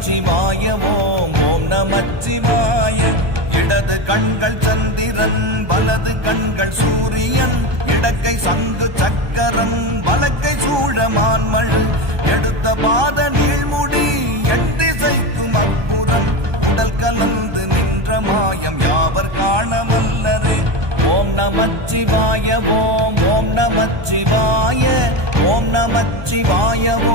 நமச்சிவாய ஓம் ஓம் நமச்சிவாய இடது கண்கள் சந்திரன் வலது கண்கள் சூரியன். இடக்கை சங்கு சக்கரம் வலக்கை சூழமான்மல் எடுத்த பாத நீழ்முடி என் திசைக்கும் அற்புதம். உடல் கலந்து நின்ற மாயம் யாவர் காணவல்லரே. ஓம் நமச்சிவாய ஓம் ஓம் நமச்சிவாய ஓம் நமச்சிவாய ஓம்